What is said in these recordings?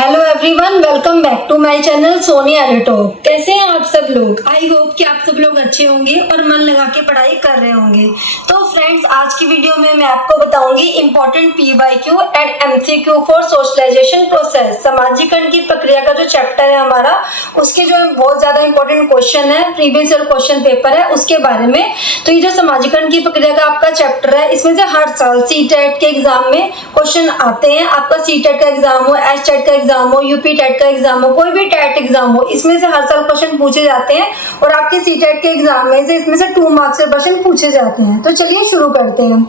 Hello everyone, welcome back to my channel Soni एडिटो। कैसे हैं आप सब लोग? आई होप कि आप सब लोग अच्छे होंगे और मन लगा के पढ़ाई कर रहे होंगे। तो फ्रेंड्स, आज की वीडियो में मैं आपको बताऊंगी important PYQ and MCQ for socialization process. समाजीकरण की प्रक्रिया का जो चैप्टर है हमारा, उसके जो बहुत ज्यादा इंपॉर्टेंट क्वेश्चन है, प्रीवियस ईयर क्वेश्चन पेपर है उसके बारे में। तो ये जो समाजीकरण की प्रक्रिया का आपका चैप्टर है, इसमें से हर साल सीटेट के एग्जाम में क्वेश्चन आते हैं। आपका सीटेट का एग्जाम हो, एचटेट का एग्जाम हो, यूपी टेट का एग्जाम हो, कोई भी टेट एग्जाम हो, इसमें से हर साल क्वेश्चन पूछे जाते हैं और आपके सीटेट के एग्जाम में से इसमें से 2 मार्क्स के क्वेश्चन पूछे जाते हैं। तो चलिए शुरू करते हैं।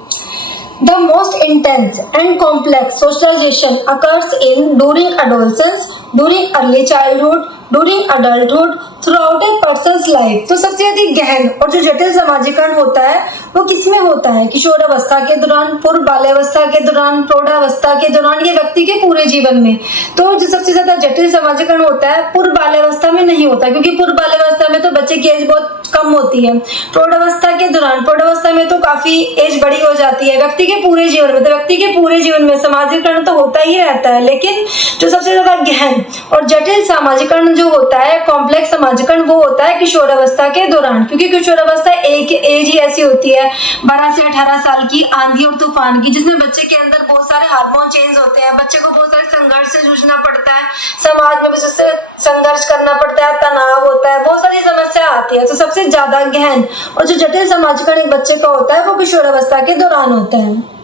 The most intense and complex socialization occurs during adolescence, during early childhood, during adulthood, throughout a person's life। तो सबसे अधिक गहन और जो जटिल समाजीकरण होता है वो किसमें होता है? किशोरावस्था के दौरान, पूर्व बाल्यावस्था के दौरान, प्रौढ़ावस्था के दौरान, या व्यक्ति के पूरे जीवन में। तो जो सबसे ज्यादा जटिल समाजीकरण होता है पूर्व बाल्यावस्था में नहीं होता, क्योंकि पूर्व बाल्यावस्था में तो बच्चे की एज बहुत कम होती है। प्रौढ़ावस्था के दौरान, प्रौढ़ावस्था में तो काफी एज बड़ी हो जाती है। व्यक्ति के पूरे जीवन में, तो व्यक्ति के पूरे जीवन में समाजीकरण तो होता ही रहता है, लेकिन जो सबसे ज्यादा गहन और जटिल समाजीकरण जो होता है, कॉम्प्लेक्स समाजीकरण, वो होता है किशोरावस्था के दौरान। क्योंकि किशोरावस्था एक एज ही ऐसी होती है 12 से 18 साल की, आंधी और तूफान की, जिसमें बच्चे के अंदर बहुत सारे हार्मोन चेंज होते हैं। बच्चे को बहुत सारे संघर्ष से जूझना पड़ता है, समाज में भी उससे संघर्ष करना पड़ता है, तनाव होता है, बहुत सारी समस्या आती है। तो सबसे ज्यादा गहन और जो जटिल समाजीकरण एक बच्चे का होता है वो किशोरावस्था के दौरान होता है।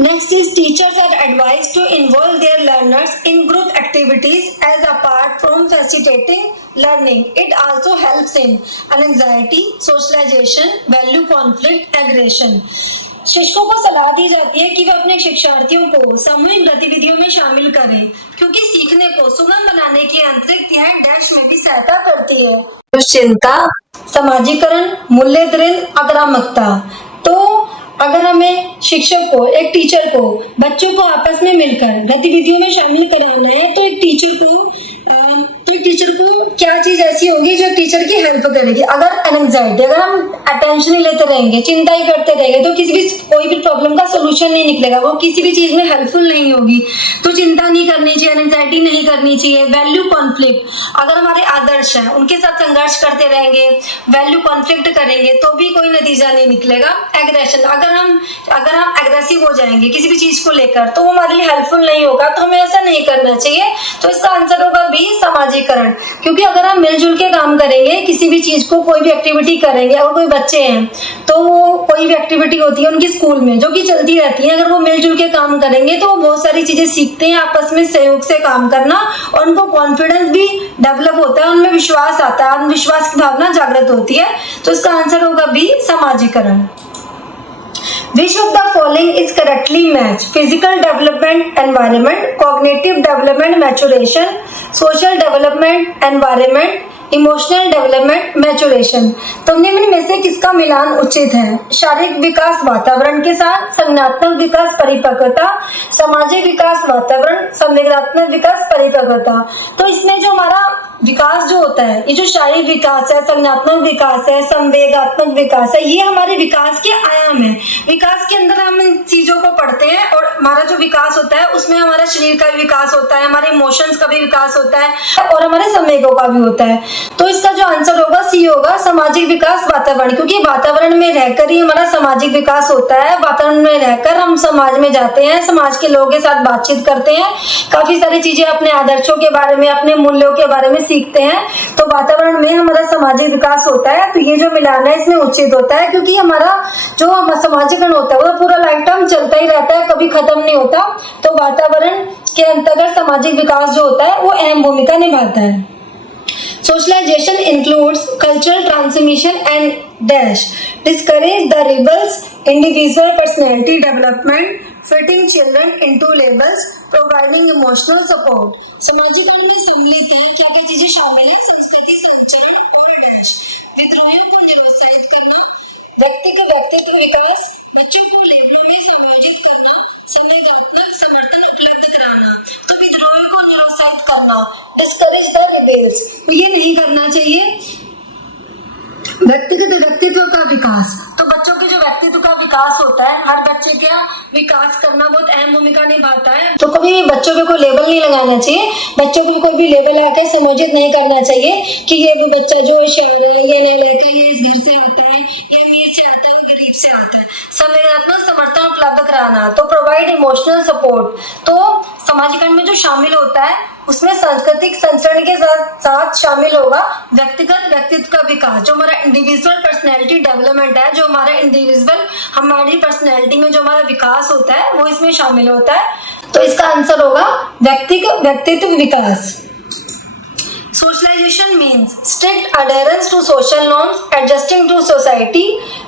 Next is teachers are advised to involve their learners in group activities as apart from facilitating learning. It also helps in anxiety, socialization, value conflict, aggression. शिक्षकों को सलाह दी जाती है कि वे अपने शिक्षार्थियों को सामूहिक गतिविधियों में शामिल करें, क्योंकि सीखने को सुगम बनाने के अतिरिक्त यह डैश में भी सहायता करती है। दुश्चिंता, समाजीकरण, मूल्यधृन, आक्रामकता। तो अगर हमें शिक्षक को, एक टीचर को, बच्चों को आपस में मिलकर गतिविधियों में शामिल कराना है, तो एक टीचर को क्या चीज ऐसी होगी जो टीचर की हेल्प करेगी? अगर एंजाइटी, अगर हम अटेंशन नहीं लेते रहेंगे, चिंता ही करते रहेंगे, तो कोई भी प्रॉब्लम का सोल्यूशन नहीं निकलेगा, वो किसी भी चीज में हेल्पफुल नहीं होगी। तो चिंता नहीं करनी चाहिए, एंजाइटी नहीं करनी चाहिए। वैल्यू कॉन्फ्लिक्ट, अगर हमारे आदर्श हैं उनके साथ संघर्ष करते रहेंगे, वैल्यू कॉन्फ्लिक्ट करेंगे, तो भी कोई नतीजा नहीं निकलेगा। एग्रेशन, अगर हम एग्रेसिव हो जाएंगे किसी भी चीज को लेकर, तो वो हमारे लिए हेल्पफुल नहीं होगा, तो हमें ऐसा नहीं करना चाहिए। तो इसका आंसर होगा बी, समाजीकरण। क्योंकि अगर हम मिलजुल के काम करेंगे, किसी भी चीज को, कोई भी एक्टिविटी करेंगे, और कोई बच्चे हैं तो वो कोई भी एक्टिविटी होती है उनकी स्कूल में जो कि चलती रहती है, अगर वो मिलजुल के काम करेंगे तो वो बहुत सारी चीजें सीखते हैं, आपस में सहयोग से काम करना, और उनको कॉन्फिडेंस भी डेवलप होता है, उनमें विश्वास आता है, आत्मविश्वास की भावना जागृत होती है। तो इसका आंसर होगा बी, समाजीकरण। Which of the following is correctly matched? Physical development, environment, cognitive development, maturation, social development, environment, emotional development, maturation. तो निम्न में से किसका मिलान उचित है? शारीरिक विकास वातावरण के साथ, संज्ञानात्मक विकास परिपक्वता, सामाजिक विकास वातावरण, संवेदनात्मक विकास परिपक्वता। तो इसमें जो हमारा विकास जो होता है, ये जो शारीरिक विकास है, संज्ञानात्मक विकास है, संवेगात्मक विकास है, ये हमारे विकास के आयाम है। विकास के अंदर हम इन चीजों को पढ़ते हैं, और हमारा जो विकास होता है उसमें हमारा शरीर का भी विकास होता है, हमारे इमोशंस का भी विकास होता है, और हमारे संवेगों का भी होता है। तो इसका जो आंसर होगा सी होगा, सामाजिक विकास वातावरण। क्योंकि वातावरण में रहकर ही हमारा सामाजिक विकास होता है। वातावरण में रहकर हम समाज में जाते हैं, समाज के लोगों के साथ बातचीत करते हैं, काफी सारी चीजें अपने आदर्शों के बारे में, अपने मूल्यों के बारे में सीखते हैं। तो वातावरण में हमारा सामाजिक विकास होता है। तो ये जो मिलान है इसमें उचित होता है, क्योंकि हमारा जो समाजीकरण होता है वो पूरा लाइफ टाइम चलता ही रहता है, कभी खत्म नहीं होता। तो वातावरण के अंतर्गत सामाजिक विकास जो होता है वो अहम भूमिका निभाता है। Socialization includes cultural transmission and dash discourage the rebels, individual personality development, fitting children into labels, providing emotional support। समाजीकरण में सम्मिलित क्या क्या चीजें शामिल है? संस्कृति, संचरण और डैश। विद्रोहियों को निरुत्साहित करना, व्यक्ति के व्यक्तित्व विकास, बच्चों को लेबलों में समायोजित करना, संवेदनात्मक समर्थन उपलब्ध कराना। तो विद्रोहियों को निरुत्साहित करना, डिस्करेज द रिबेल्स, ये नहीं करना चाहिए। व्यक्तिगत व्यक्तित्व का विकास, तो बच्चों के जो व्यक्तित्व का विकास होता है, हर समाज का विकास करना बहुत अहम भूमिका निभाता है। तो कभी बच्चों पे कोई लेबल नहीं लगाना चाहिए, बच्चों को कोई भी लेबल आकर समायोजित नहीं करना चाहिए कि ये भी बच्चा जो शहर है, ये नहीं लेकर, ये इस घर से आता है, ये अमीर से आता है, वो गरीब से आता है। संवेदनात्मक समर्थन उपलब्ध कराना, तो प्रोवाइड इमोशनल सपोर्ट। तो समाजीकरण में जो शामिल होता है उसमें सांस्कृतिक संचरण के साथ शामिल होगा व्यक्तिगत व्यक्तित्व का विकास, जो हमारा इंडिविजुअल पर्सनैलिटी डेवलपमेंट है, जो हमारा इंडिविजुअल हमारी पर्सनैलिटी में जो हमारा विकास होता है वो इसमें शामिल होता है। तो इसका आंसर होगा व्यक्तित्व विकास। Socialization means strict adherence to social norms, adjusting to society,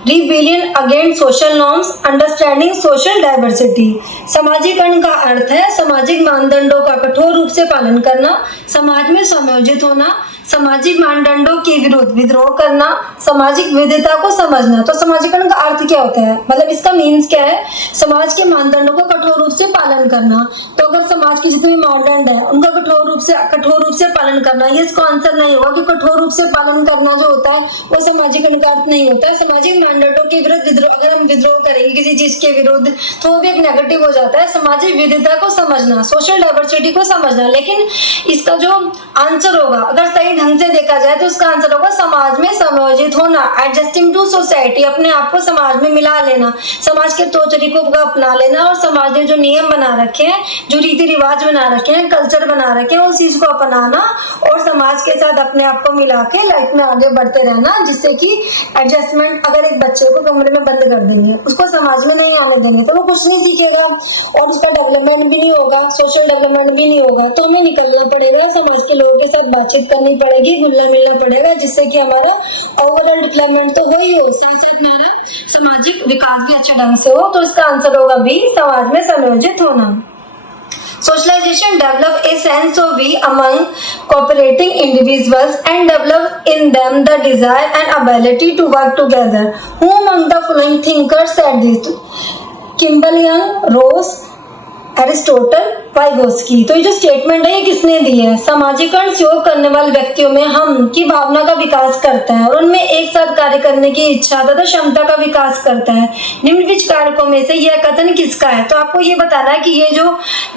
rebellion against social norms, understanding social diversity। समाजीकरण का अर्थ है सामाजिक मानदंडों का कठोर रूप से पालन करना, समाज में समायोजित होना, सामाजिक मानदंडों के विरुद्ध विद्रोह करना, सामाजिक विविधता को समझना। तो समाजीकरण का अर्थ क्या होता है, मतलब इसका मीन्स क्या है, समाज के मानदंडों को कठोर रूप से पालन करना। तो अगर समाज के जितने मानदंड है उनका कठोर रूप से पालन करना, ये इसका आंसर नहीं होगा कि कठोर रूप से पालन करना जो होता है वो सामाजिकरण का अर्थ नहीं होता है। सामाजिक मानदंडों के विरुद्ध विद्रोह, अगर हम विद्रोह करेंगे किसी चीज के विरुद्ध तो वो भी एक नेगेटिव हो जाता है। सामाजिक विविधता को समझना, सोशल डाइवर्सिटी को समझना। लेकिन इसका जो आंसर होगा अगर सही ढंग से देखा जाए तो उसका आंसर होगा समाज में समायोजित होना, एडजस्टिंग टू सोसाइटी, अपने आप को समाज में मिला लेना, समाज के तौर तरीकों को अपना लेना और समाज ने जो नियम बना रखे हैं, जो रीति रिवाज बना रखे हैं, कल्चर बना रखे हैं, उस चीज को अपनाना और समाज के साथ अपने आप को मिला के लाइफ में आगे बढ़ते रहना, जिससे कि एडजस्टमेंट। अगर एक बच्चे को कमरे में बंद कर देंगे, उसको समाज में नहीं आने देंगे तो वो कुछ नहीं सीखेगा और उसका डेवलपमेंट भी नहीं होगा, सोशल डेवलपमेंट भी नहीं होगा। तो हमें निकलना पड़ेगा, समाज के लोगों के साथ बातचीत करनी पड़ेगी, घुलना मिलना पड़ेगा, जिससे कि हमारा ओवरऑल डेवलपमेंट तो वही हो, साथ साथ हमारा सामाजिक विकास भी अच्छे ढंग से हो। तो इसका आंसर होगा बी, समाज में समायोजित होना। Socialization develop a sense of we among cooperating individuals and develop in them the desire and ability to work together. Who among the following thinkers said this? Kimball Young, Ross, Aristotle, Vygotsky. तो ये जो statement है ये किसने दी है, समाजीकरण सहयोग करने वाले व्यक्तियों में हम की भावना का विकास करता है और उनमें एक साथ कार्य करने की इच्छा तथा क्षमता का विकास करता है। निम्नलिखित कारकों में से यह कथन किसका है। तो आपको ये बताना है कि ये जो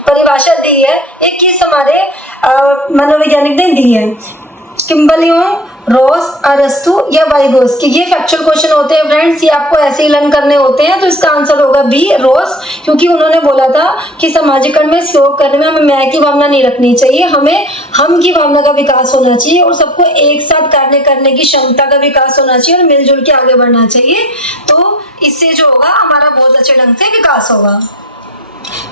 परिभाषा दी है ये किस हमारे मनोवैज्ञानिक ने दी है, किम्बल योंग, रॉस, अरस्तु या वाइगोस्की। ये फैक्चुअल क्वेश्चन होते हैं फ्रेंड्स, ये आपको ऐसे ही लर्न करने होते हैं। तो इसका आंसर होगा बी, रॉस, क्योंकि उन्होंने बोला था कि समाजीकरण में सहयोग करने में हमें मैं की भावना नहीं रखनी चाहिए, हमें हम की भावना का विकास होना चाहिए और सबको एक साथ कार्य करने की क्षमता का विकास होना चाहिए और मिलजुल के आगे बढ़ना चाहिए। तो इससे जो होगा हमारा बहुत अच्छे ढंग से विकास होगा।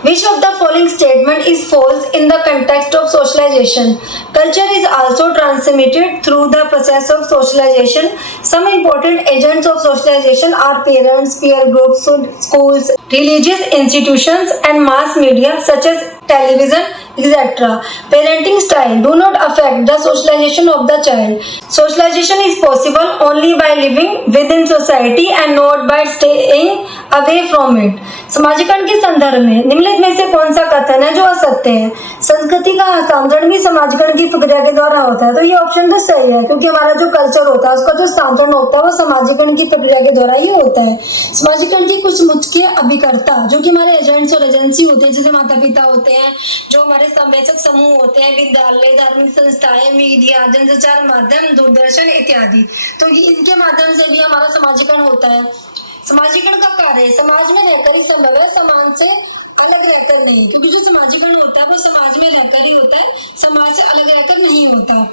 Which of the following statement is false in the context of socialization? Culture is also transmitted through the process of socialization. Some important agents of socialization are parents, peer groups, schools, religious institutions, and mass media such as television, etc. Parenting style do not affect the socialization of the child. Socialization is possible only by living within society and not by staying away from it. समाजीकरण के संदर्भ में निम्नलिखित में से कौन सा कथन है जो असत्य है। संस्कृति का हस्तांतरण भी समाजीकरण की प्रक्रिया के द्वारा होता है। तो ये ऑप्शन तो सही है, क्योंकि हमारा जो कल्चर होता है उसका जो हस्तांतरण होता है वो समाजीकरण की प्रक्रिया के द्वारा ही होता है। समाजीकरण की कुछ मुख्य अभिकर्ता जो कि हमारे एजेंट्स और एजेंसी होते हैं, जैसे माता पिता होते हैं, जो हमारे संवेदक समूह होते हैं, विद्यालय, धार्मिक संस्थाएं, मीडिया, जनसंचार माध्यम, दूरदर्शन इत्यादि। तो इनके माध्यम से भी हमारा समाजीकरण होता है। समाजीकरण का कार्य समाज में रहकर ही संभव है, समाज से अलग रहकर नहीं, क्योंकि जो समाजीकरण होता है वो समाज में रहकर ही होता है, समाज से अलग रहकर नहीं होता।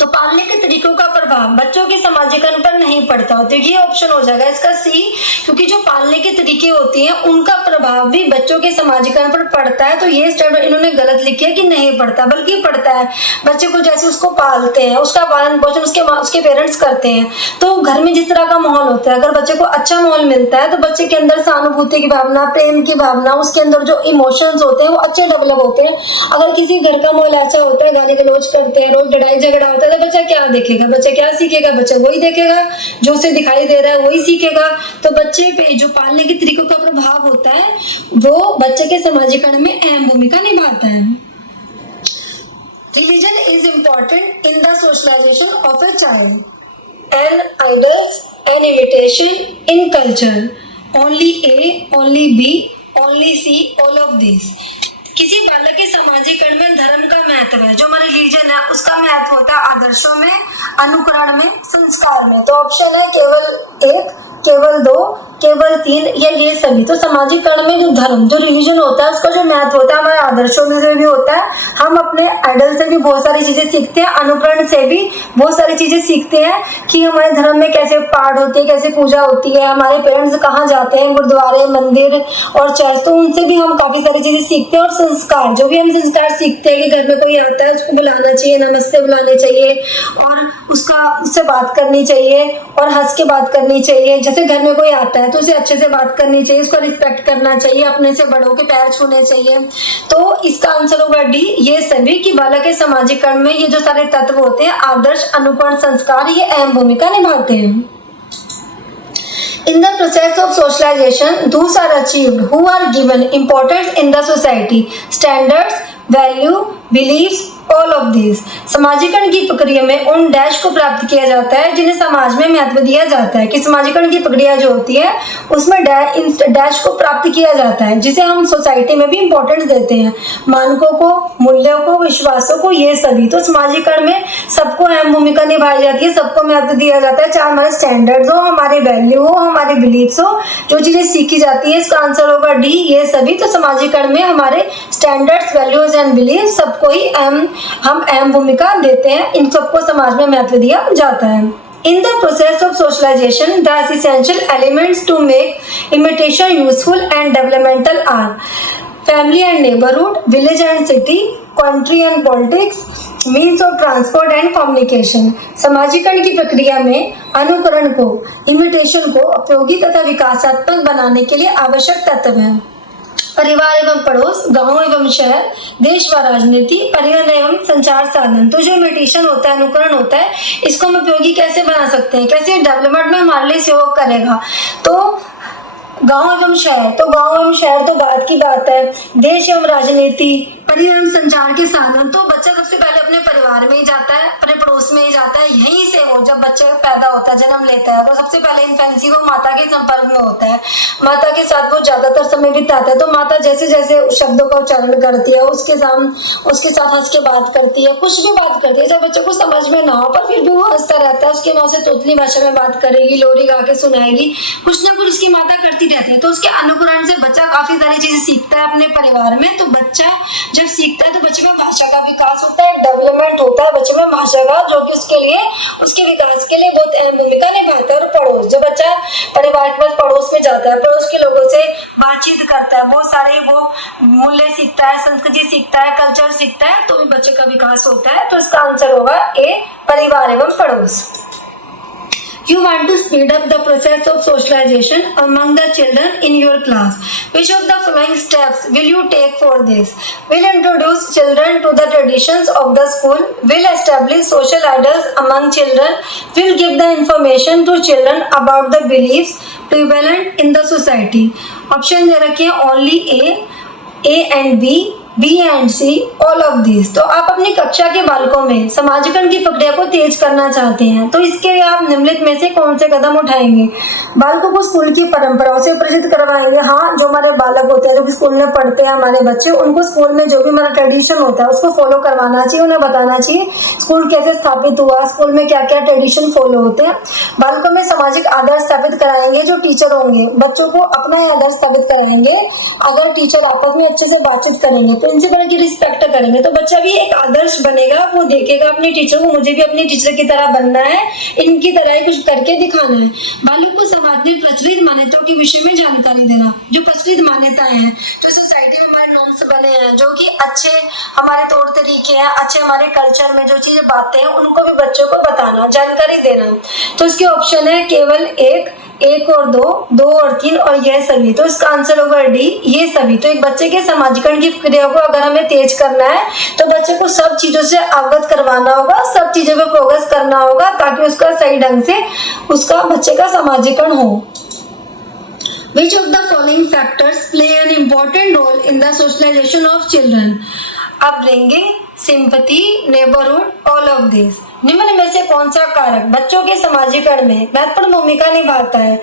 तो पालने के तरीकों का प्रभाव बच्चों के समाजीकरण पर नहीं पड़ता। तो ये ऑप्शन हो जाएगा इसका सी, क्योंकि जो पालने के तरीके होती हैं उनका प्रभाव भी बच्चों के समाजीकरण पर पड़ता है। तो ये स्टेटमेंट इन्होंने गलत लिखी है कि नहीं पड़ता, बल्कि पड़ता है। बच्चे को जैसे उसको पालते हैं, उसका पालन पोषण उसके पेरेंट्स करते हैं, तो घर में जिस तरह का माहौल होता है, अगर बच्चे को अच्छा माहौल मिलता है तो बच्चे के अंदर सहानुभूति की भावना, प्रेम की भावना, उसके अंदर जो इमोशंस होते हैं वो अच्छे डेवलप होते हैं। अगर किसी घर का माहौल अच्छा होता है, गाली गलौज करते हैं, रोज लड़ाई झगड़ा होता है, तो बच्चा क्या देखेगा, बच्चा क्या सीखेगा, बच्चा वही देखेगा जो उसे दिखाई दे रहा है, वही सीखेगा। तो बच्चे पे जो पालने के तरीकों का प्रभाव होता है वो बच्चे के समाजीकरण में अहम भूमिका निभाता है। Religion is important in the socialization of a child. An idols, an imitation in culture. Only A, only B, only C, all of this. किसी बालक के सामाजिकरण में धर्म का महत्व है, जो हमारा रिलीजन है उसका महत्व होता है आदर्शों में, अनुकरण में, संस्कार में। तो ऑप्शन है केवल एक, केवल दो, केवल तीन या ये सभी। तो सामाजिकरण में जो धर्म, जो रिलीजन होता है उसका जो महत्व होता है हमारे आदर्शों में से भी होता है, हम अपने आइडल से भी बहुत सारी चीजें सीखते हैं, अनुकरण से भी बहुत सारी चीजें सीखते हैं कि हमारे धर्म में कैसे पाठ होती है, कैसे पूजा होती है, हमारे पेरेंट्स कहाँ जाते हैं, गुरुद्वारे, मंदिर और चर्च, तो उनसे भी हम काफी सारी चीजें सीखते हैं। और संस्कार, जो भी हम संस्कार सीखते हैं कि घर में कोई आता है उसको बुलाना चाहिए, नमस्ते बुलाने चाहिए और उससे बात करनी चाहिए और हंस के बात करनी चाहिए। जैसे घर में कोई आता है तो उसे अच्छे से बात करनी चाहिए, उसका रिस्पेक्ट करना चाहिए, अपने से बड़ों के पैर छूने चाहिए। तो इसका आंसर होगा डी, ये सभी, कि बालक के सामाजिकरण में ये जो सारे तत्व होते हैं, आदर्श, अनुकरण, संस्कार, ये अहम भूमिका निभाते हैं। In the process of socialization, those are achieved who are given importance in the society, standards, value, beliefs, all of these। समाजीकरण की प्रक्रिया में उन डैश को प्राप्त किया जाता है जिन्हें समाज में महत्व दिया जाता है। कि समाजीकरण की प्रक्रिया जो होती है उसमें इन डैश को प्राप्त किया जाता है जिसे हम सोसाइटी में भी इंपॉर्टेंस देते हैं, मानकों को, मूल्यों को, विश्वासों को, ये सभी। तो समाजीकरण में सबको अहम भूमिका निभाई जाती है, सबको महत्व दिया जाता है, चाहे हमारे स्टैंडर्ड्स हो, हमारे वैल्यू हो, हमारे बिलीफ्स हो, जो चीजें सीखी जाती है। इसका आंसर होगा डी, ये सभी। तो समाजीकरण में हमारे स्टैंडर्ड्स, वैल्यूज एंड बिलीफ सबको ही हम अहम भूमिका देते हैं, इन सबको समाज में महत्व दिया जाता है। In the process of socialization, the essential elements to make imitation useful and developmental are family and neighborhood, village and city, country and politics, means of transport and communication। समाजीकरण की प्रक्रिया में अनुकरण को, इमिटेशन को उपयोगी तथा विकासात्मक बनाने के लिए आवश्यक तत्व हैं। परिवार एवं पड़ोस, गांव एवं शहर, देश व राजनीति, परिवहन एवं संचार साधन। तो जो इमिटेशन होता है, अनुकरण होता है, इसको हम उपयोगी कैसे बना सकते हैं, कैसे डेवलपमेंट में हमारे लिए सहयोग करेगा। तो गांव एवं शहर, तो गांव एवं शहर तो बात की बात है। देश एवं राजनीति, परिवहन, संचार के साधन, तो बच्चा सबसे पहले अपने परिवार में ही जाता है, अपने पड़ोस में ही जाता है, यहीं से वो जब बच्चा पैदा होता है, जन्म लेता है, तो सबसे पहले इन्फेंसी वो माता के संपर्क में होता है, माता के साथ वो ज्यादातर समय बिताता है। तो माता जैसे जैसे शब्दों का उच्चारण करती है, उसके साथ हंस के बात करती है, कुछ भी बात करती है, जब बच्चे को समझ में ना हो पर फिर भी वो हंसता रहता है, उसके माँ से तोतली भाषा में बात करेगी, लोरी गा के सुनाएगी, कुछ ना कुछ उसकी माता करती रहती है। तो उसके अनुकरण से बच्चा काफी सारी चीजें सीखता है अपने परिवार में। तो बच्चा जब सीखता है तो बच्चे में भाषा का विकास होता है, डेवलपमेंट होता है बच्चे में भाषा का, जो कि उसके लिए, उसके विकास के लिए बहुत अहम भूमिका निभाता है। और पड़ोस, जब बच्चा परिवार के पास पड़ोस में जाता है, पड़ोस के लोगों से बातचीत करता है, बहुत सारे वो मूल्य सीखता है, संस्कृति सीखता है, कल्चर सीखता है, तो भी बच्चे का विकास होता है। तो इसका आंसर होगा ए, परिवार एवं पड़ोस। You want to speed up the process of socialization among the children in your class. Which of the following steps will you take for this? Will introduce children to the traditions of the school. Will establish social idols among children. Will give the information to children about the beliefs prevalent in the society. Option दे रखे हैं only A and B, B and C, all of these। तो आप अपनी कक्षा के बालकों में समाजीकरण की प्रक्रिया को तेज करना चाहते हैं, तो इसके लिए आप निम्नलिखित में से कौन से कदम उठाएंगे? बालकों को स्कूल की परंपराओं से परिचित करवाएंगे। हाँ, जो हमारे बालक होते हैं, जो स्कूल में पढ़ते हैं हमारे बच्चे, उनको स्कूल में जो भी हमारा ट्रेडिशन होता है उसको फॉलो करवाना चाहिए, उन्हें बताना चाहिए स्कूल कैसे स्थापित हुआ, स्कूल में क्या क्या ट्रेडिशन फॉलो होते हैं। बालकों में सामाजिक आदर्श स्थापित कराएंगे, जो टीचर होंगे बच्चों को अपना आदर्श स्थापित कराएंगे। अगर टीचर आपस में अच्छे से बातचीत करेंगे, प्रिंसिपल की रिस्पेक्ट करेंगे, तो बच्चा भी एक आदर्श बनेगा, वो देखेगा अपने टीचर को, मुझे भी अपने टीचर की तरह बनना है, इनकी तरह ही कुछ करके दिखाना है। बालक को समाज में प्रचलित मान्यताओं के विषय में जानकारी देना, जो प्रचलित मान्यताएं हैं, जो सोसाइटी में हमारे नॉर्म्स बने हैं, जो कि अच्छे हमारे तौर तरीके हैं, अच्छे हमारे कल्चर में जो चीजें बातें हैं, उनको भी बच्चों को बताना, जानकारी देना। तो इसके ऑप्शन है केवल एक और दो और तीन और यह सभी। तो इसका आंसर होगा डी, ये सभी। तो एक बच्चे के समाजीकरण की प्रक्रिया को अगर हमें तेज करना है तो बच्चे को सब चीजों से अवगत करवाना होगा, सब चीजों पे फोकस करना होगा, ताकि उसका सही ढंग से उसका बच्चे का समाजीकरण हो। Which of the following factors play an important role in the socialization of children? Upbringing, sympathy, neighborhood, all of these। निम्न में से कौन सा कारक बच्चों के समाजीकरण में महत्वपूर्ण भूमिका निभाता है?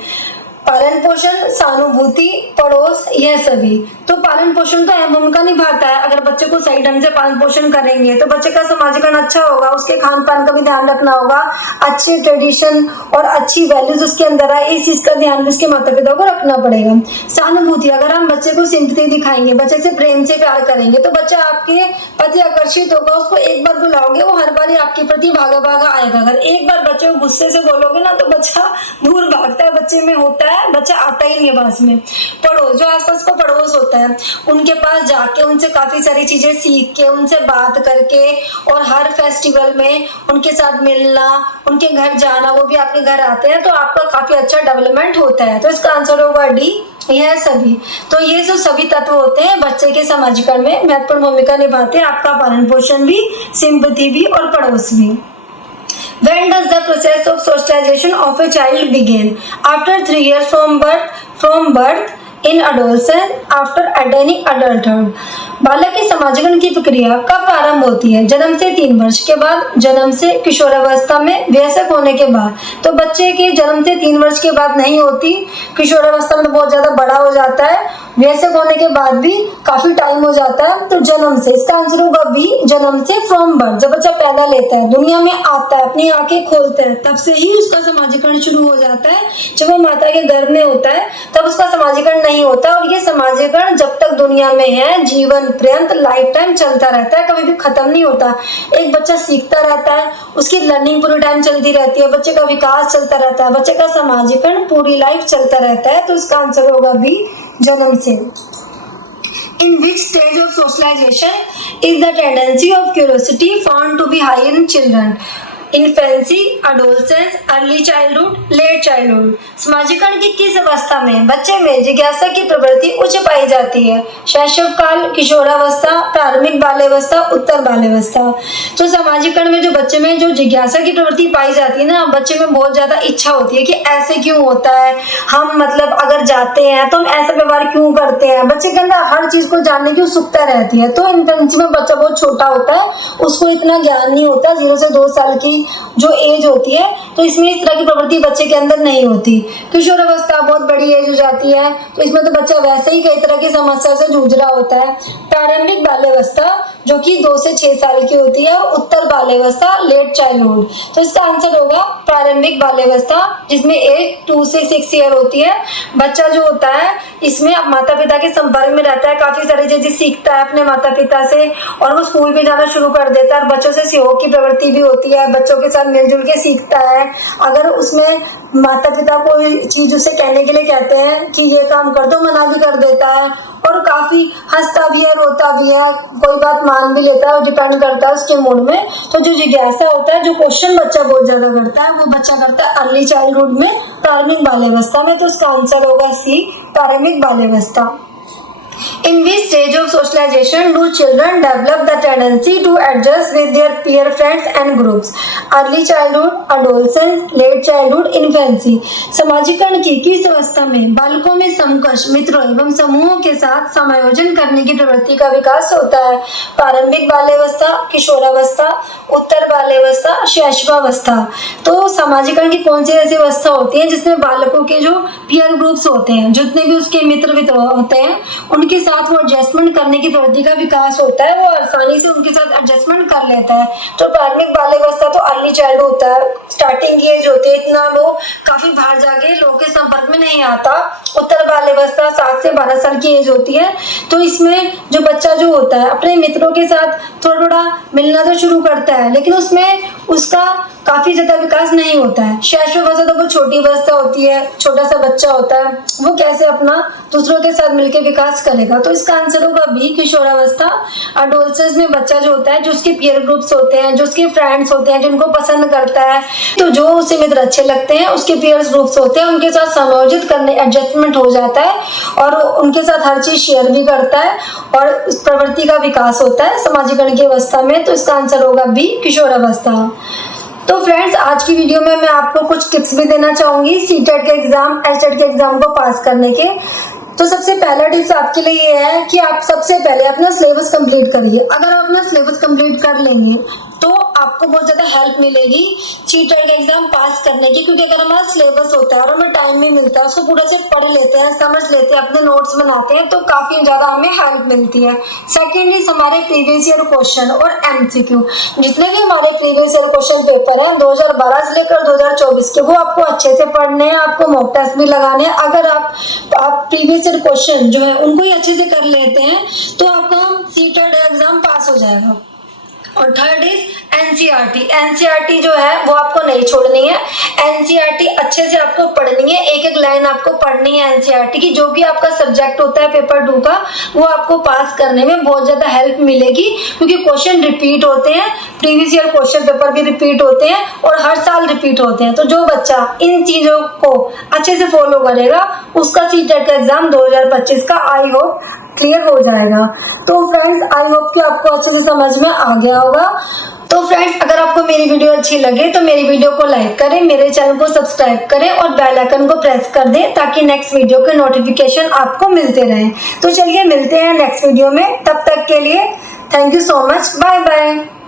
पालन पोषण, सहानुभूति, पड़ोस, यह सभी। तो पालन पोषण तो अहम भूमिका निभाता है। अगर बच्चे को सही ढंग से पालन पोषण करेंगे तो बच्चे का समाजीकरण अच्छा होगा, उसके खान पान का भी ध्यान रखना होगा, अच्छे ट्रेडिशन और अच्छी वैल्यूज उसके अंदर आए, इस चीज का ध्यान भी उसके माता पिता को रखना पड़ेगा। सहानुभूति, अगर हम बच्चे को सिंपैथी दिखाएंगे, बच्चे से प्रेम से प्यार करेंगे तो बच्चा आपके प्रति आकर्षित होगा, उसको एक बार बुलाओगे वो हर बार आपके प्रति भागा भागा आएगा। अगर एक बार बच्चे को गुस्से से बोलोगे ना तो बच्चा दूर भागता है, बच्चे में होता है, बच्चा आता ही नहीं है पास में। पड़ोस, जो आसपास का पड़ोस होता है उनके पास जाके उनसे काफी सारी चीजें सीख के, उनसे बात करके और हर फेस्टिवल में उनके साथ मिलना, उनके घर जाना, वो भी आपके घर आते हैं तो आपका काफी अच्छा डेवलपमेंट होता है। तो इसका आंसर होगा डी, यह सभी। तो ये जो सभी तत्व होते हैं बच्चे के समाजीकरण में महत्वपूर्ण भूमिका निभाते हैं, आपका पालन पोषण भी, सिंपैथी भी और पड़ोस भी। When does the process of socialization of a child begin? After 3 years from birth, in adolescence, after attaining adulthood. बालक के समाजीकरण की प्रक्रिया कब प्रारंभ होती है? जन्म से 3 वर्ष के बाद, जन्म से किशोरावस्था में, वयस्क होने के बाद। तो बच्चे के जन्म से 3 वर्ष के बाद नहीं होती, किशोरावस्था में तो बहुत ज्यादा बड़ा हो जाता है, वयस्क होने के बाद भी काफी टाइम हो जाता है। तो जन्म से, इसका आंसर होगा बी, जन्म से, फ्रॉम बर्थ। जब बच्चा पैदा लेता है, दुनिया में आता है, अपनी आंखें खोलता है, तब से ही उसका समाजीकरण शुरू हो जाता है। जब वो माता के गर्भ में होता है तब उसका समाजीकरण नहीं होता, और ये समाजीकरण जब तक दुनिया में है जीवन पर्यंत, लाइफ टाइम चलता रहता है, कभी भी खत्म नहीं होता। एक बच्चा सीखता रहता है, उसकी लर्निंग पूरी टाइम चलती रहती है, बच्चे का विकास चलता रहता है, बच्चे का समाजीकरण पूरी लाइफ चलता रहता है। तो इसका आंसर होगा बी, जन्म से। In which stage of socialization is the tendency of curiosity found to be high in children? Infancy, adolescence, early childhood, late childhood. समाजीकरण की किस अवस्था में बच्चे में जिज्ञासा की प्रवृत्ति उच्च पाई जाती है? शैशव काल, किशोरावस्था, प्रारंभिक बाल्यावस्था, उत्तर बाल्यावस्था। तो समाजीकरण में जो बच्चे में जो जिज्ञासा की प्रवृत्ति पाई जाती है ना, बच्चे में बहुत ज्यादा इच्छा होती है कि ऐसे क्यों होता है, हम मतलब अगर जाते हैं तो हम ऐसा व्यवहार क्यों करते हैं, बच्चे के अंदर हर चीज को जानने की उत्सुकता रहती है। तो इन्फेंसी में बच्चा बहुत छोटा होता है, उसको इतना ज्ञान नहीं होता, 0 से 2 साल की जो एज होती है, तो इसमें इस तरह की प्रवृत्ति बच्चे के अंदर नहीं होती। किशोरावस्था बहुत बड़ी एज हो जाती है, तो इसमें तो बच्चा वैसे ही कई तरह की समस्या से जूझ रहा होता है। प्रारंभिक बाल्यावस्था जो कि 2 से 6 साल की होती है, और उत्तर बाल्यावस्था, लेट चाइल्डहुड। तो इसका आंसर होगा प्रारंभिक बाल्यावस्था, जिसमें एज 2 से 6 ईयर होती है। बच्चा जो होता है इसमें अब माता पिता के संपर्क में रहता है, काफी सारी चीजें सीखता है अपने माता पिता से, और वो स्कूल भी जाना शुरू कर देता है, और बच्चों से सहयोग की प्रवृत्ति भी होती है, बच्चों के साथ मिलजुल के सीखता है। अगर उसमें माता पिता कोई चीज उसे कहने के लिए कहते हैं कि ये काम कर दो, मना भी कर देता है, और काफी हंसता भी है, रोता भी है, कोई बात मान भी लेता है, डिपेंड करता है उसके मूड में। तो जो जिज्ञासा होता है, जो क्वेश्चन बच्चा बहुत ज्यादा करता है, वो बच्चा करता है अर्ली चाइल्डहुड में, प्रारंभिक बाल्यावस्था में। तो उसका आंसर होगा सी, प्रारंभिक बाल्यावस्था। In which stage of socialization do children develop the tendency to adjust with their peer friends and groups? Early childhood, adolescence, late childhood, infancy. समाजीकरण की किस अवस्था में बालकों में समकक्ष मित्रों एवं समूहों के साथ समायोजन करने की प्रवृत्ति का विकास होता है? प्रारंभिक बाल्यावस्था, किशोरावस्था, उत्तर बाल्यावस्था, शैशवावस्था। तो समाजीकरण की कौन सी ऐसी अवस्था होती है जिसमें बालकों के जो पीयर ग्रुप्स होते हैं, जितने भी उसके मित्र होते हैं, उनके साथ वो एडजस्टमेंट करने की प्रवृत्ति का विकास होता है, वो आसानी से उनके साथ एडजस्टमेंट कर लेता है। तो प्रारंभिक बाल्यावस्था तो अर्ली चाइल्ड होता है, स्टार्टिंग एज होती है, इतना वो काफी बाहर जाके लोगों के संपर्क में नहीं आता। उत्तर बाल्यावस्था 7 से 12 साल की एज होती है, तो इसमें जो बच्चा जो होता है अपने मित्रों के साथ थोड़ा थोड़ा मिलना तो शुरू करता है, लेकिन उसमें उसका काफी ज्यादा विकास नहीं होता है। शैशवावस्था तो बहुत छोटी अवस्था होती है, छोटा सा बच्चा होता है, वो कैसे अपना दूसरों के साथ मिलकर विकास करेगा? तो इसका आंसर होगा बी, किशोरावस्था। एडोलसेंस में बच्चा जो होता है, जो उसके पीयर ग्रुप्स होते हैं, जो उसके फ्रेंड्स होते हैं, जिनको पसंद करता है, तो जो उसे मित्र अच्छे लगते हैं, उसके पीयर ग्रुप्स होते हैं, उनके साथ समायोजित करने एडजस्टमेंट हो जाता है, और उनके साथ हर चीज शेयर भी करता है, और प्रवृत्ति का विकास होता है समाजीकरण की अवस्था में। तो इसका आंसर होगा बी, किशोरावस्था। तो फ्रेंड्स, आज की वीडियो में मैं आपको कुछ टिप्स भी देना चाहूंगी सीटेट के एग्जाम, एचटेट के एग्जाम को पास करने के। तो सबसे पहला टिप्स आपके लिए ये है कि आप सबसे पहले अपना सिलेबस कंप्लीट करिए। अगर आप अपना सिलेबस कंप्लीट कर लेंगे तो आपको बहुत ज्यादा हेल्प मिलेगी सीटेट का एग्जाम पास करने की, क्योंकि अगर हमारा सिलेबस होता है और हमें टाइम नहीं मिलता है, उसको पूरे से पढ़ लेते हैं, समझ लेते हैं, अपने नोट्स बनाते हैं, तो काफी ज्यादा हमें हेल्प मिलती है। सेकेंडली हमारे प्रीवियस ईयर क्वेश्चन और एमसीक्यू, जितने भी हमारे प्रीवियस ईयर क्वेश्चन पेपर है 2012 से लेकर 2024 के, वो आपको अच्छे से पढ़ने हैं, आपको मॉक टेस्ट भी लगाने हैं। अगर आप प्रीवियस ईयर क्वेश्चन जो है उनको ही अच्छे से कर लेते हैं तो आपका सीटेट एग्जाम पास हो जाएगा। और थर्ड इज एनसीईआरटी। एनसीईआरटी जो है वो आपको नहीं छोड़नी है, एनसीईआरटी अच्छे से आपको पढ़नी है, एक एक लाइन आपको पढ़नी है एनसीईआरटी की। जो भी आपका सब्जेक्ट होता है पेपर 2 का, वो आपको पास करने में बहुत ज्यादा हेल्प मिलेगी, क्योंकि क्वेश्चन रिपीट होते हैं, प्रीवियस ईयर क्वेश्चन पेपर भी रिपीट होते हैं और हर साल रिपीट होते हैं। तो जो बच्चा इन चीजों को अच्छे से फॉलो करेगा उसका सीटेट का एग्जाम 2025 का आई होप क्लियर हो जाएगा। तो फ्रेंड्स आई होप कि आपको अच्छे से समझ में आ गया होगा। तो फ्रेंड्स अगर आपको मेरी वीडियो अच्छी लगे तो मेरी वीडियो को लाइक करें, मेरे चैनल को सब्सक्राइब करें और बेल आइकन को प्रेस कर दें, ताकि नेक्स्ट वीडियो के नोटिफिकेशन आपको मिलते रहें। तो चलिए मिलते हैं नेक्स्ट वीडियो में, तब तक के लिए thank you so much, bye bye.